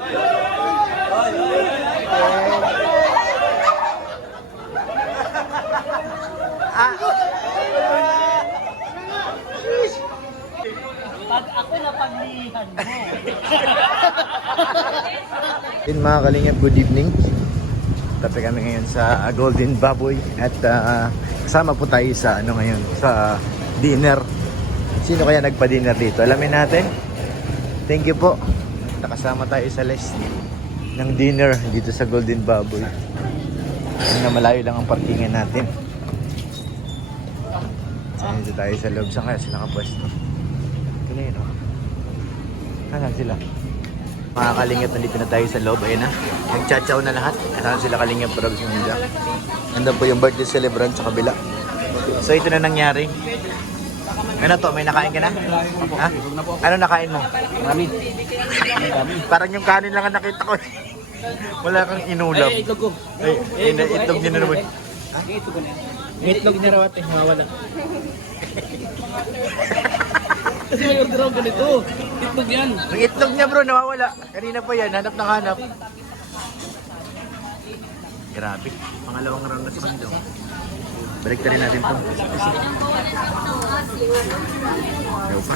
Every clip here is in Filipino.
Pag ako napaglihan mo. Yun mga kalingap, good evening. Tabi kami ngayon sa Golden Baboy at kasama po tayo sa ngayon sa dinner. Sino kaya nagpa-dinner dito? Alamin natin. Thank you po. Nakasama tayo sa list ng dinner dito sa Golden Baboy. Na malayo lang ang parkingan natin. Dito tayo sa loob. Saan kaya sila kapwesto? Kanino? Saan sila? Mga kalingap, nandito na tayo sa loob. Ayun na. Nagchachaw na lahat. Saan sila kalingap? Parang sinunod. Nandun po yung birthday celebrant sa kabila. So ito na nangyari. Ano to? May nakain ka na? Ha? Ano nakain mo? Marami. Parang yung kanin lang ang nakita ko. Wala kang inulam. Ay, itlog ko. Ay, itlog niya na naman. Itlog ko na yan. Itlog niya raw ate. Mawala. Kasi may order ako ganito. Itlog yan. Ang itlog niya bro, nawawala. Kanina pa yan, hanap na hanap. Grabe. Pangalawang round na sa kanila. Balik rin natin po. Ayaw pa.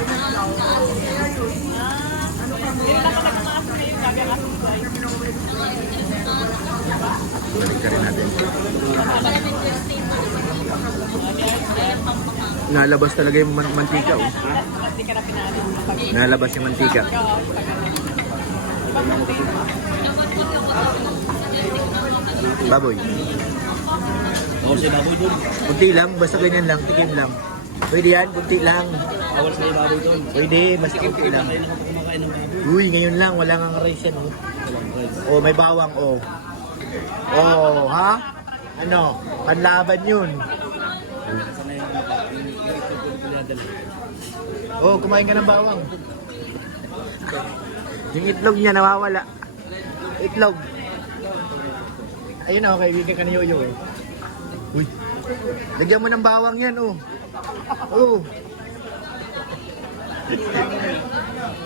Balik rin natin. Nalabas talaga yung mantika oh. Nalabas yung mantika. Baboy. Ako si baboy doon. Kunti lang, basta ganyan lang, tikim lang. Pwede yan, kunti lang. Awal sa baboy doon. Pwede, basta kunti lang. Kaya ako kumakain ng baboy. Uy, ngayon lang, wala kang rice yan oh. Oh, may bawang oh. Oh, ha? Ano? Panlaban yun. Sana yung itlog ko pinadala. Oh, kumain ka ng bawang. Yung itlog niya nawawala. Itlog. Ayun oh, kaibigan ka ni Yoyo eh. Uy. Lagyan mo ng bawang yan oh. Oh.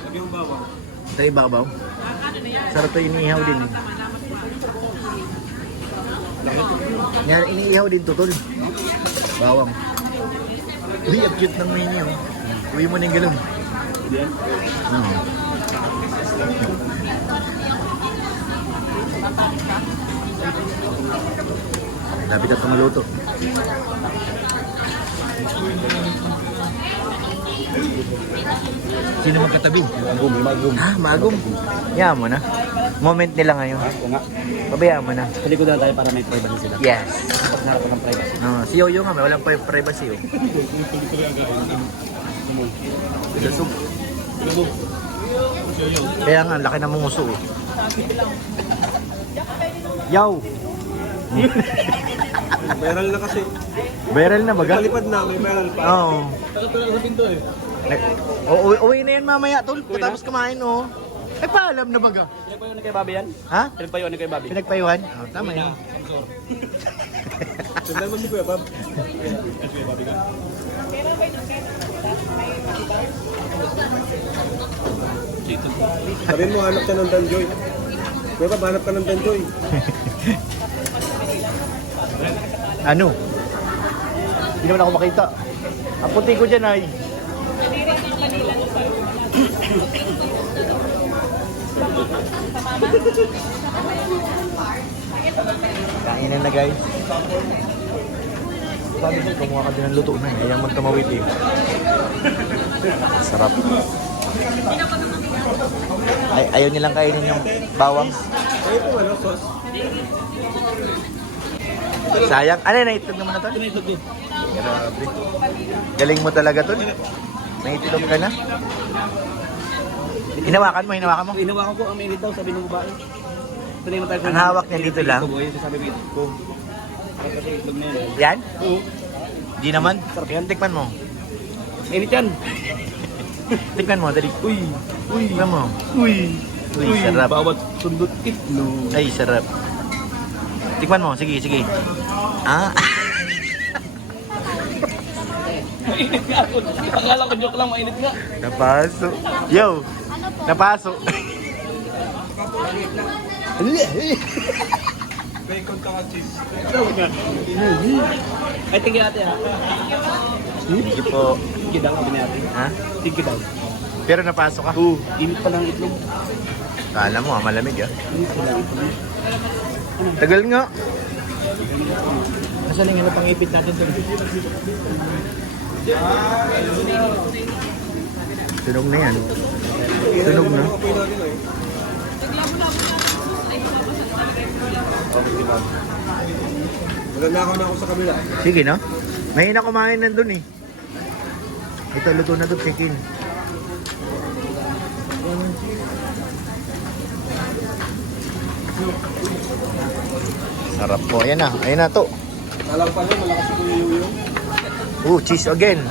Lagyan mo bawang. Ito yung babaw. Sarap ito iniihaw din. Yan, iniihaw din to tol. Bawang. Uy, ang cute ng menu. Uy mo na yung galong. Yan. Oo. Lapit at maluto. Sino magkatabi? Magum. Ha? Magong? Hayaan mo na. Moment nila ngayon. Ako nga. Pabayaan mo na. Sa likod na tayo para may privacy sila. Yes. Pagharap ng privacy. No, si Yoyo nga, may walang privacy oh. Lusog. Kaya nga, laki na mong uso oh. Yaw! Viral na kasi. Viral na baga? Kalipad na, may viral pa. Oo. Takot na sa pinto eh. Uwi na yan mamaya tol, patapos kumain oh. Nagpaalam na baga? Pinagpayuan ni kay Bobby yan? Ha? Pinagpayuan ni kay Bobby. Pinagpayuhan? Oh, tama yan. Sundan mo si Kuya Bob. Kuya Bobby ka. Sabihin mo, hanap ka ng Danjoy. Kuya Bob, hanap ka ng Danjoy. Ano? Hindi naman ako makita. Ang puti ko dyan ay. Kainan na guys. Sabi ko, kumuha ka din ng luto na eh. Ayaw magkamawit eh. Sarap. Ayaw nilang kainin yung bawang. Ayaw po, ano, sauce. Sayang. Ano na itlog naman na to? Tinitlog ko. Grabe. Galing mo talaga to. Naitlog ka na. Hinawakan mo. Hinawakan ko, ang mainit daw, sabi ng babae. Tunay mo tayo. Ang hawak niya dito lang? Sabi mo itlog ko. Kasi itlog na yan. Yan? Oo. Di naman. Sarap yan. Tikman mo. Mainit yan. Tikman mo, dali. Uy. Uy. Tikman mo. Uy. Uy, sarap. Bawat sundot itlog. Ay, sarap. Tikman mo, sige. Ah? Mainit nga ako. Akala ko joke lang, mainit nga. Napaso. Yo! Napaso. Bacon ka cheese. Ay, tingin natin ha. Thank you po. Tingin daw kami natin. Ha? Tingin daw. Pero napasok ka. Init pa ng itlog. Kala mo malamig ah. Init pa ng itlog. Tagal nga. Nasaling ano pang ipit natin doon. Tunog na yan. Tunog na. Maganda na ako sa kabila. Sige no? Mahina kumain nandun eh. Ito luto na to chicken. Sarap po. Ayan na. Ayan na to. Alam pa rin, malakas ito yung yuyo. Cheese again.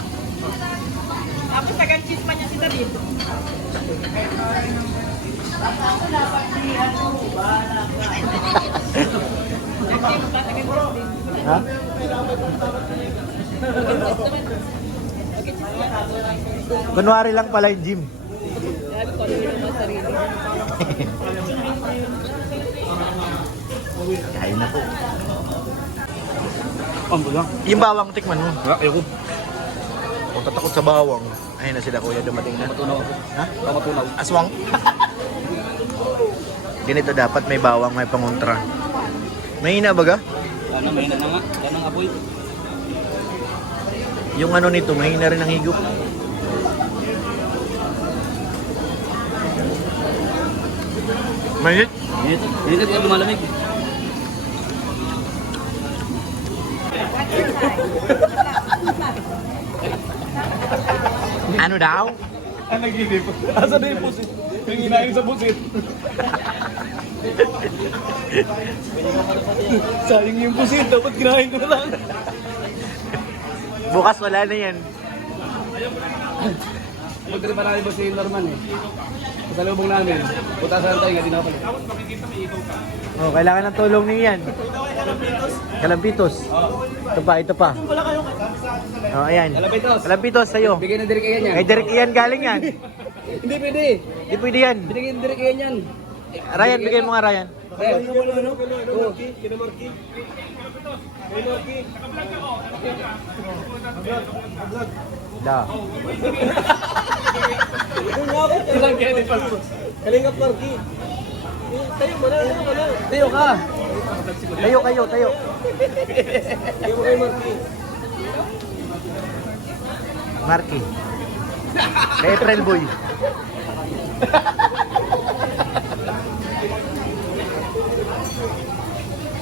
Tapos tagang cheese pa niya si David. Ha? Kunwari lang pala yung gym. Sabi ko, ano yun naman sarili. Kain na po. Ang bulang. Yung bawang tikman mo. Ayoko. Kung tatakot sa bawang. Ayun na sila kuya dumating na. Matunaw ako. Ha? Matunaw. Aswang. Ganito dapat may bawang, may pangontra. Mahina baga? Ano, mahina na nga. Yan ang apoy. Yung ano nito, mahina rin ang higop. Mahit? Init. Init at lumalamig. Ano daw? Ang naginip. Asa na yung pusit? Yung inayin sa pusit. Sayang yung pusit. Dapat kinain ko na lang. Bukas wala na yan. Magtripa namin ba si Norman eh? Sa lubong namin. Putasan tayo nga, di na pala. Oh, kailangan ng tulong niyan. Kalampitos. Ito pa, ito pa. Oh, ayan. Kalampitos. Kalampitos sa'yo. Bigay ng Derek Ian yan. Kay Derek Ian galing yan. Hindi pwede. Hindi pwede yan. Binigay ng Derek Ian yan. Ryan, bigay mo nga Ryan. Ryan. Da. Ilang kaya ni Palpos? Kalingap Marky. Tayo mo na, tayo ka. Tayo, kayo, tayo. Tayo mo kay Marky. Marky. Kay April Boy.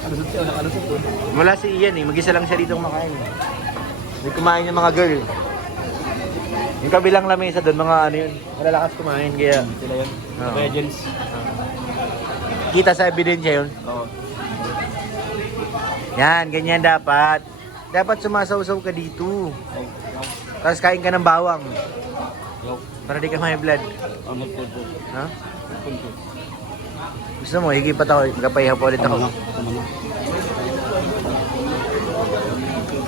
Alusot siya, nakalusot ko. Wala si Ian eh. Mag-isa lang siya dito kumakain. May kumain yung mga girl. Yung kabilang lamesa doon, mga ano yun. Malalakas kumain. Kaya Sila yun. Oo. Kaya Jens. kita sa ebidensya yun. Oo. Yan, ganyan dapat. Dapat sumasaw-saw ka dito. Tapos kain ka ng bawang. Yo. Para di ka may blood. Ang nagpulpo. Ha? Nagpulpo. Gusto mo, higipat ako. Magkapahiha pa ulit ako.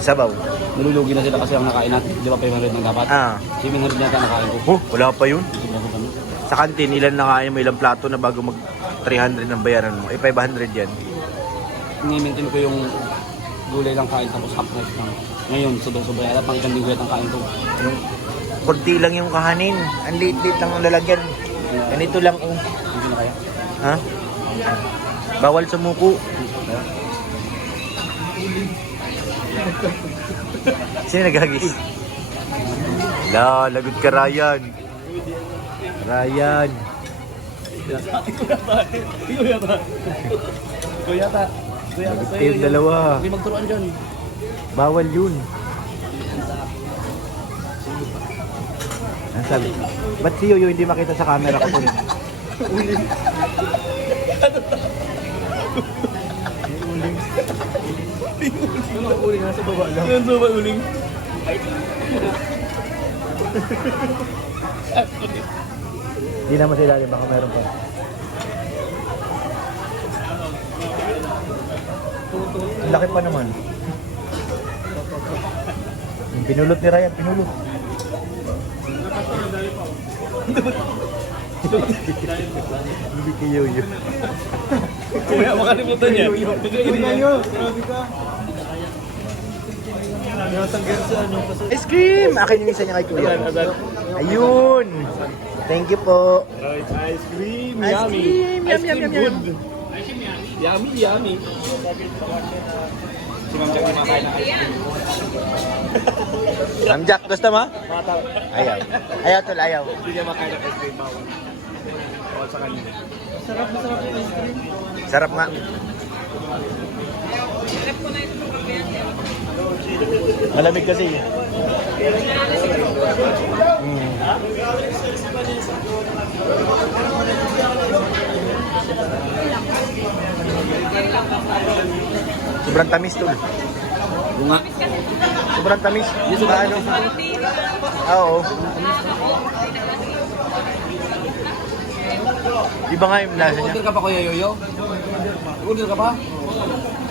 Sabaw. Nalulugi na sila kasi ang nakain natin. Di ba 500 ng dapat? Ah. 700 yata nakain ko. Oh, wala pa yun. Sobrang ko kami. Sa kantin, ilan na kaya mo ilang plato na bago mag 300 ng bayaran mo. 500 yan. Ni-maintain ko yung gulay lang kain tapos half price lang. Ngayon, sobra-sobra yata pang isang linggo ang kain ko. Yung kunti lang yung kahanin. Ang liit-liit lang ang lalagyan. Ganito lang oh. Hindi na kaya. Ha? Bawal sumuko. Sino nagagis? Lagot ka Ryan. Ryan. Kuyata. Yung dalawa. Hindi magturuan dyan. Bawal yun. Ang sabi? Ba't si Yoyo hindi makita sa camera ko? Ano ang uling nasa baba lang? Ano ba uling? Hindi naman sila rin, baka meron pa. Ang laki pa naman. Yung pinulot ni Ryan, pinulot. Hindi kay Yoyo. Kaya makalimutan niya. Ice cream! Akin yung isa niya kay Kuya. Ayun! Thank you po. Ice cream, Ice yummy. cream! Yum, Ice yum, cream yum, yum. good. Yummy, yummy. Si Ma'am Jack kumakain ng ice cream. Ma'am Jack, gusto mo? Ayaw. Ayaw tol, ayaw. Hindi niya makain ng ice cream, bawal. Bawal sa kanya. Sarap nga. Malamig kasi. Sobrang tamis tol. Bunga. Sobrang tamis. Yes, sobrang Ano? tamis. Oo. Iba nga yung lasa niya. Order ka pa, Kuya Yoyo? Order ka pa?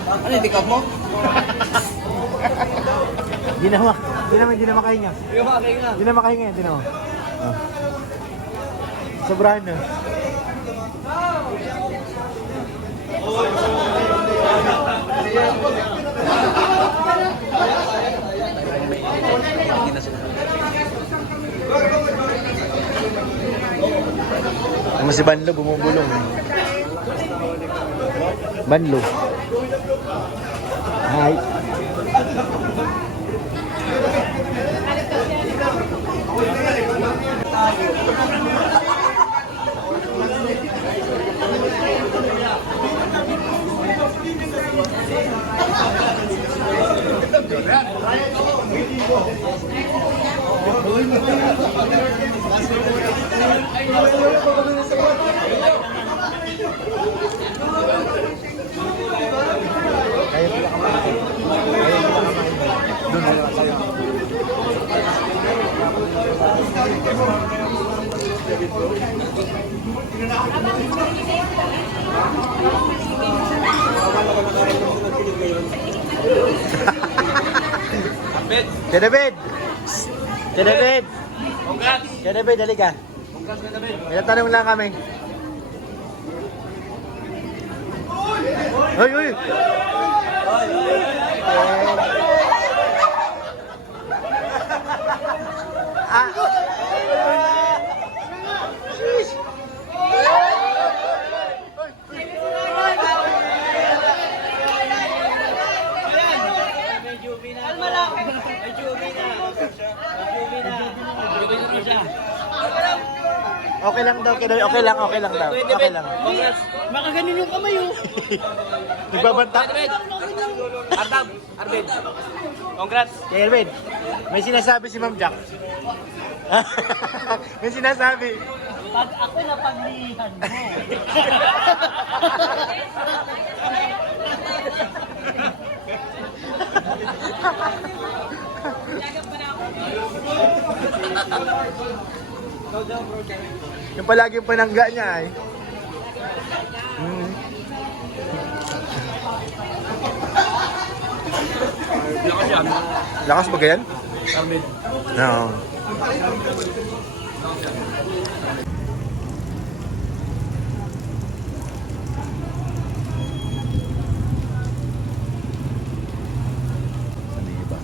Ano yung tikat mo? Di na makahinga. Hindi ka makain na. Di na makahinga. Di na mo. Oh. Sobrahan na. Naman si Banlo bumubulong. Banlo. Hi. Kaya pala kamain. Doon na kaya. Kuya David! Kuya David! Congrats! Kuya David, halika. Congrats, Kuya David! May tanong lang kami. Hoy, hoy! Ah! Okay lang daw, okay lang daw. Okay lang. Congrats! Baka ganun yung kamay oh. Nagbabanta. Artab! Arvin! Congrats! Kay Elvin, may sinasabi si Ma'am Jack. May sinasabi. Pag ako na paglihan mo. Yung palagi yung panangga niya ay. Lakas yan. Lakas ba ganyan? Arvin. Oo. Ano yung iba?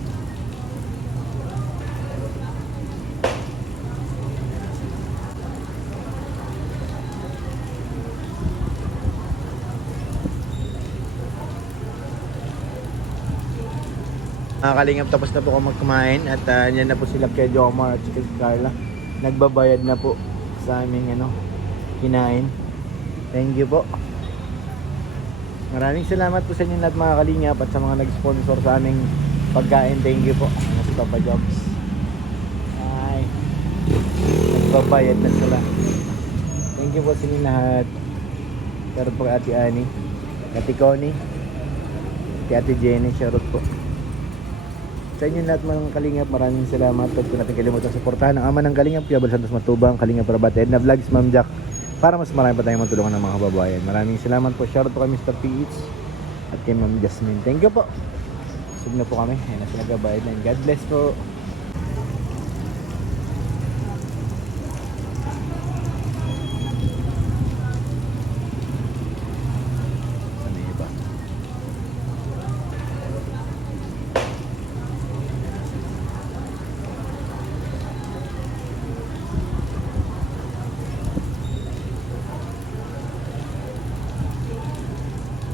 Mga kalingap, tapos na po ako magkumain at yan na po sila kay Jomar at kay Carla. Nagbabayad na po sa aming kinain. Thank you po. Maraming salamat po sa inyo lahat mga kalingap at sa mga nag-sponsor sa aming pagkain. Thank you po. Si Papa Jobs. Ay. Nagbabayad na sila. Thank you po sa inyo lahat. Shoutout po kay Ate Annie, Ate Connie, kay Ate Jenny. Shoutout po sa inyo lahat mga kalingap, maraming salamat. Huwag po natin kalimutan suportahan ang ama ng kalingap, Kuya Bal Santos Matubang, Kalingap Rabated na Vlogs, Ma'am Jack, para mas marami pa tayong matulungan ng mga kababayan. Maraming salamat po. Shoutout po kay Mr. PH at kay Ma'am Jasmine. Thank you po. Sub na po kami. Ayun na sila gabayad na. God bless po.